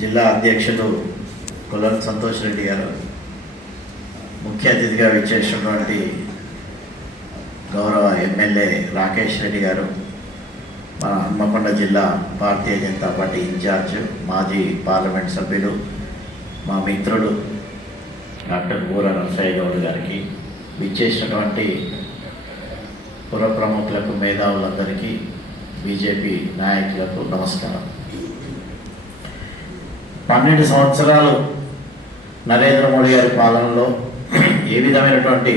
జిల్లా అధ్యక్షుడు కులం సంతోష్ రెడ్డి గారు, ముఖ్య అతిథిగా విచ్చేసినటువంటి గౌరవ ఎమ్మెల్యే రాకేష్ రెడ్డి గారు, మన హన్మకొండ జిల్లా భారతీయ జనతా పార్టీ ఇన్ఛార్జ్ మాజీ పార్లమెంట్ సభ్యులు మా మిత్రుడు డాక్టర్ బూర నరసయ్య గౌడ్ గారికి, విచ్చేసినటువంటి పుర ప్రముఖులకు, మేధావులందరికీ, బీజేపీ నాయకులకు నమస్కారం. 12 సంవత్సరాలు నరేంద్ర మోడీ గారి పాలనలో ఏ విధమైనటువంటి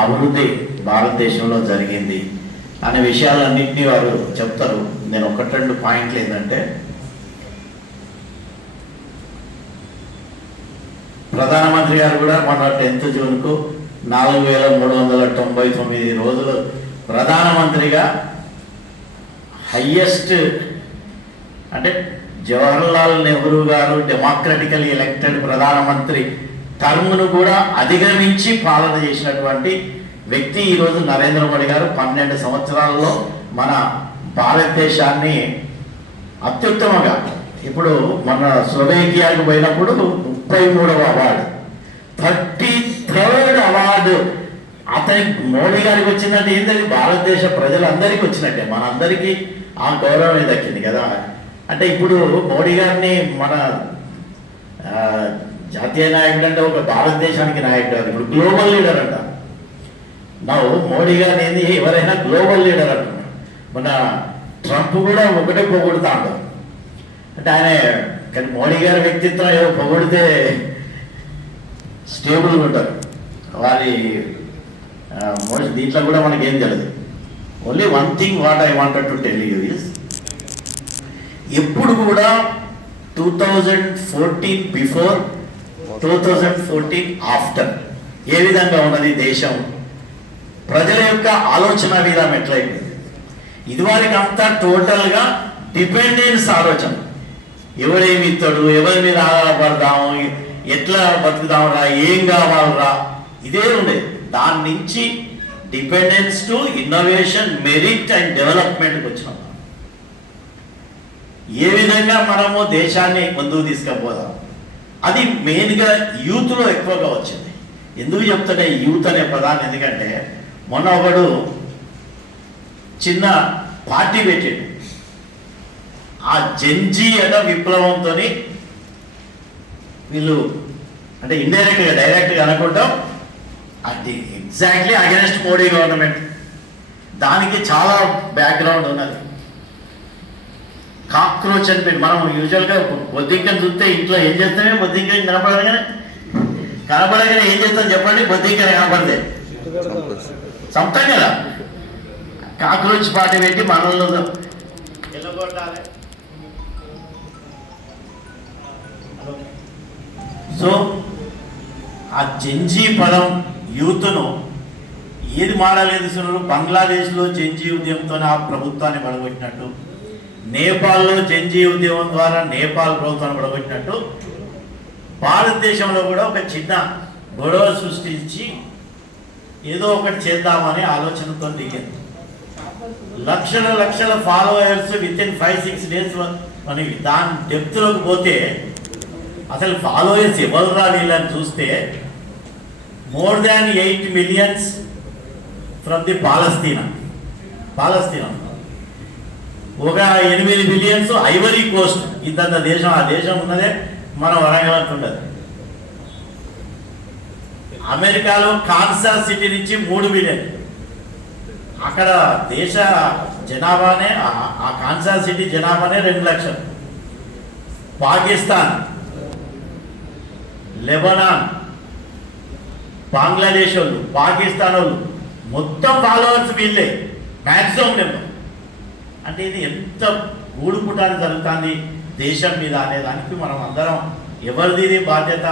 అభివృద్ధి భారతదేశంలో జరిగింది అనే విషయాలన్నింటినీ వారు చెప్తారు. నేను 1-2 పాయింట్లు ఏంటంటే, ప్రధానమంత్రి గారు కూడా మన 10th జూన్కు 4399 రోజులు ప్రధానమంత్రిగా హయ్యెస్ట్, అంటే జవహర్లాల్ నెహ్రూ గారు డెమోక్రటికల్ ఎలక్టెడ్ ప్రధానమంత్రి టర్మ్ను కూడా అధిగమించి పాలన చేసినటువంటి వ్యక్తి ఈరోజు నరేంద్ర మోడీ గారు. 12 సంవత్సరాల్లో మన భారతదేశాన్ని అత్యుత్తమంగా, ఇప్పుడు మన స్లోవేకియాకు పోయినప్పుడు 33వ అవార్డు, 33rd అవార్డు అతని మోడీ గారికి వచ్చిందంటే ఏంటది, భారతదేశ ప్రజలందరికీ వచ్చినట్టే, మనందరికీ ఆ గౌరవమే దక్కింది కదా. అంటే ఇప్పుడు మోడీ గారిని మన జాతీయ నాయకుడు అంటే ఒక భారతదేశానికి నాయకుడు, ఇప్పుడు గ్లోబల్ లీడర్ అంట. మోడీ గారిని ఏంది, ఎవరైనా గ్లోబల్ లీడర్ అంటున్నారు. మన ట్రంప్ కూడా ఒకటే పొగుడుతా అంటారు. అంటే ఆయన, కానీ మోడీ గారి వ్యక్తిత్వం ఏదో పొగిడితే స్టేబుల్గా ఉంటారు వారి మోడీ. దీంట్లో కూడా మనకేం తెలియదు. Only one thing what I wanted to tell you is, ఎప్పుడు కూడా 2014 బిఫోర్, 2014 ఆఫ్టర్ ఏ విధంగా ఉన్నది దేశం, ప్రజల యొక్క ఆలోచన విధానం ఎట్లయిపోయింది. ఇదివరకు అంతా టోటల్గా డిపెండెన్స్ ఆలోచన, ఎవడేమి ఇస్తాడు, ఎవరి మీద ఆధారపడదాము, ఎట్లా బతుకుదామురా, ఏం కావాలరా, ఇదే ఉండేది. దాని నుంచి dependence to innovation, merit and డెవలప్మెంట్కి వచ్చినాం. ఏ విధంగా మనము దేశాన్ని ముందుకు తీసుకుపోదాం, అది మెయిన్గా యూత్లో ఎక్కువగా వచ్చింది. ఎందుకు చెప్తానే యూత్ అనే పదాన్ని, ఎందుకంటే మొన్న ఒకడు చిన్న పార్టీ పెట్టాడు. ఆ జెన్జీ అన్న విప్లవంతో వీళ్ళు, అంటే ఇండైరెక్ట్గా డైరెక్ట్గా అనుకుంటాం, అది ఎగ్జాక్ట్లీ అగెన్స్ట్ మోడీ గవర్నమెంట్. దానికి చాలా బ్యాక్గ్రౌండ్ ఉన్నది. కాక్రోచ్ అని పెట్టి, మనం యూజువల్గా బొద్దింకని చూస్తే ఇంట్లో ఏం చేస్తామే, బొద్దింకని కనపడగానే ఏం చేస్తాం చెప్పండి, బొద్దింకని కనపడితే చంపుతాం కదా. కాక్రోచ్ పార్టీ పెట్టి మనల్ని ఎల్లగొట్టాలి. సో ఆ జెన్జీ పదం యూత్ను ఏది మాడలేదు. బంగ్లాదేశ్లో జెన్జీ ఉద్యమంతో ఆ ప్రభుత్వాన్ని పడగొట్టినట్టు, నేపాల్లో జెన్జీ ఉద్యమం ద్వారా నేపాల్ ప్రభుత్వాన్ని పడగొట్టినట్టు, భారతదేశంలో కూడా ఒక చిన్న గొడవ సృష్టించి ఏదో ఒకటి చేద్దామనే ఆలోచనతో దిగింది. లక్షల ఫాలోవర్స్ వితిన్ 5-6 డేస్ అనేవి. దాని డెప్త్లోకి పోతే అసలు ఫాలోవర్స్ ఎవరు వీళ్ళని చూస్తే more than 8 million from the పాలస్తీనా, ఒక 8 మిలియన్స్ ఐవరీ కోస్ట్. ఇంత దేశం, ఆ దేశం ఉన్నదే మన వరంగల్ అంటుండదు. అమెరికాలో కాన్సాస్ సిటీ నుంచి 3 మిలియన్, అక్కడ దేశ జనాభానే, ఆ కాన్సాస్ సిటీ జనాభానే 2 లక్షలు. పాకిస్తాన్, లెబనాన్, బంగ్లాదేశ్ వాళ్ళు, పాకిస్తాన్ వాళ్ళు, మొత్తం ఫాలోవర్స్ వీళ్ళే మ్యాక్సిమం నెంబర్. అంటే ఇది ఎంత గూడుపుటాన్ని జరుగుతుంది దేశం మీద అనేదానికి మనం అందరం, ఎవరిది బాధ్యత,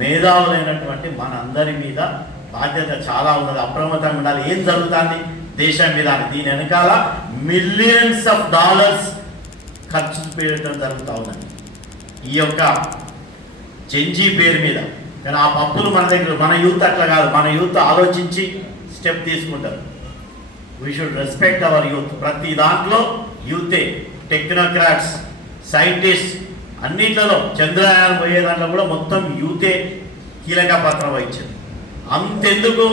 మేధావులైనటువంటి మనందరి మీద బాధ్యత చాలా ఉన్నది. అప్రమత్తంగా ఉండాలి ఏం జరుగుతుంది దేశం మీద అని. దీని వెనకాల మిలియన్స్ ఆఫ్ డాలర్స్ ఖర్చు పెట్టడం జరుగుతూ ఉన్నది ఈ యొక్క జెన్జీ పేరు మీద. కానీ ఆ పప్పులు మన దగ్గర, మన యూత్ అట్లా కాదు. మన యూత్ ఆలోచించి స్టెప్ తీసుకుంటారు. We should respect hour youth. ప్రతి దాంట్లో యూతే, టెక్నోక్రాట్స్, సైంటిస్ట్ అన్నిట్లలో చంద్రయాన్ పోయే దాంట్లో కూడా మొత్తం యూతే కీలక పాత్ర వహించింది. అంతెందుకు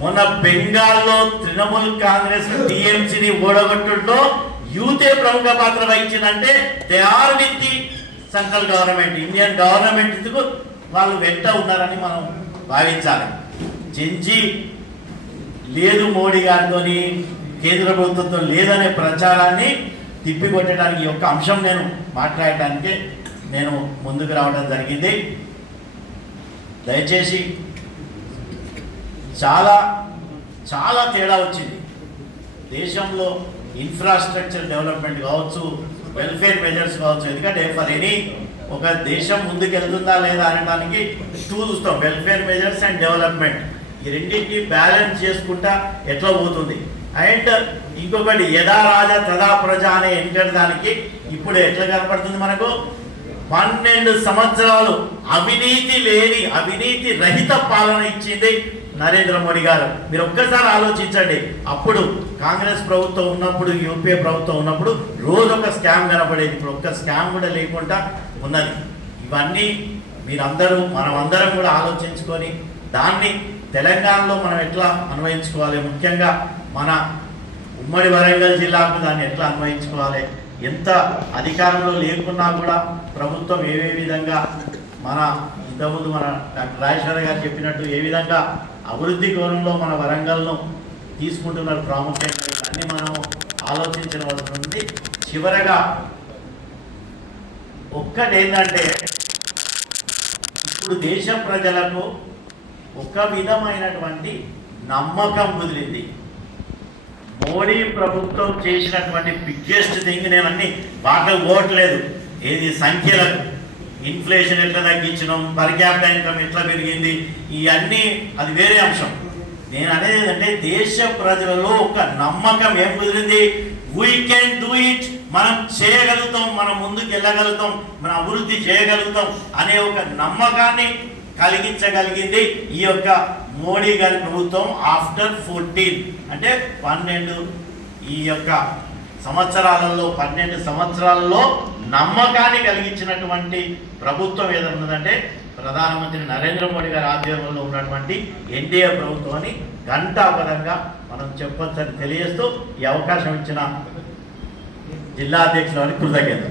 మొన్న బెంగాల్లో తృణమూల్ కాంగ్రెస్ టీఎంసీని ఓడగొట్టులో యూతే ప్రముఖ పాత్ర వహించిందంటే they are with the central government, Indian government వాళ్ళు వెంట ఉన్నారని మనం భావించాలి. జంజీ లేదు మోడీ గారితో కేంద్ర ప్రభుత్వంతో లేదనే ప్రచారాన్ని తిప్పికొట్టడానికి ఈ యొక్క అంశం నేను మాట్లాడటానికి నేను ముందుకు రావడం జరిగింది. దయచేసి చాలా చాలా తేడా వచ్చింది దేశంలో. ఇన్ఫ్రాస్ట్రక్చర్ డెవలప్మెంట్ కావచ్చు, వెల్ఫేర్ మెజర్స్ కావచ్చు. ఎందుకంటే ఫర్ ఎనీ ఒక దేశం ముందుకెళ్తుందా లేదా అనడానికి చూస్తాం. వెల్ఫేర్ మెజర్స్ అండ్ డెవలప్మెంట్ ఈ రెండింటిని బ్యాలెన్స్ చేసుకుంటా ఎట్లా పోతుంది. అండ్ ఇంకొకటి యథా రాజా తదా ప్రజ అనే ఎన్నికల దానికి ఇప్పుడు ఎట్లా కనపడుతుంది మనకు 12 సంవత్సరాలు అవినీతి లేని అవినీతి రహిత పాలన ఇచ్చింది నరేంద్ర మోడీ గారు. మీరు ఒక్కసారి ఆలోచించండి. అప్పుడు కాంగ్రెస్ ప్రభుత్వం ఉన్నప్పుడు, యూపీఏ ప్రభుత్వం ఉన్నప్పుడు రోజు ఒక స్కామ్ కనపడేది. ఇప్పుడు ఒక్క స్కామ్ కూడా లేకుండా ఉన్నది. ఇవన్నీ మీరందరూ మనమందరం కూడా ఆలోచించుకొని దాన్ని తెలంగాణలో మనం ఎట్లా అన్వయించుకోవాలి, ముఖ్యంగా మన ఉమ్మడి వరంగల్ జిల్లాకు దాన్ని ఎట్లా అన్వయించుకోవాలి, ఎంత అధికారంలో లేకున్నా కూడా ప్రభుత్వం ఏ విధంగా మన ఇంతకుముందు మన డాక్టర్ రాజేశ్వర గారు చెప్పినట్టు ఏ విధంగా అభివృద్ధి కోణంలో మన వరంగల్ను తీసుకుంటున్నారు ప్రాముఖ్యంగా, ఇవన్నీ మనం ఆలోచించవలసి ఉంది. చివరగా ఒక్కటేంటంటే ఇప్పుడు దేశ ప్రజలకు ఒక విధమైనటువంటి నమ్మకం కుదిరింది. మోడీ ప్రభుత్వం చేసినటువంటి బిగ్గెస్ట్ థింగ్, నేను అన్ని బాగా పోవట్లేదు, ఏది సంఖ్యలకు ఇన్ఫ్లేషన్ ఎట్లా తగ్గించడం, పర్ క్యాపిటల్ ఇన్కమ్ ఎట్లా పెరిగింది, ఇవన్నీ అది వేరే అంశం. నేను అనేది ఏంటంటే దేశ ప్రజలలో ఒక నమ్మకం ఏం కుదిరింది. వీ కెన్ డూ ఇట్, మనం చేయగలుగుతాం, మనం ముందుకు వెళ్ళగలుగుతాం, మనం అభివృద్ధి చేయగలుగుతాం అనే ఒక నమ్మకాన్ని కలిగించగలిగింది ఈ యొక్క మోడీ గారి ప్రభుత్వం. ఆఫ్టర్ 14 అంటే 12 ఈ యొక్క సంవత్సరాలలో 12 సంవత్సరాలలో నమ్మకాన్ని కలిగించినటువంటి ప్రభుత్వం ఏదన్నదంటే ప్రధానమంత్రి నరేంద్ర మోడీ గారి ఆధ్వర్యంలో ఉన్నటువంటి ఎన్డీఏ ప్రభుత్వం అని ఘంటాపరంగా మనం చెప్పొచ్చని తెలియజేస్తూ ఈ అవకాశం ఇచ్చిన జిల్లా అధ్యక్షులు కృతజ్ఞతలు.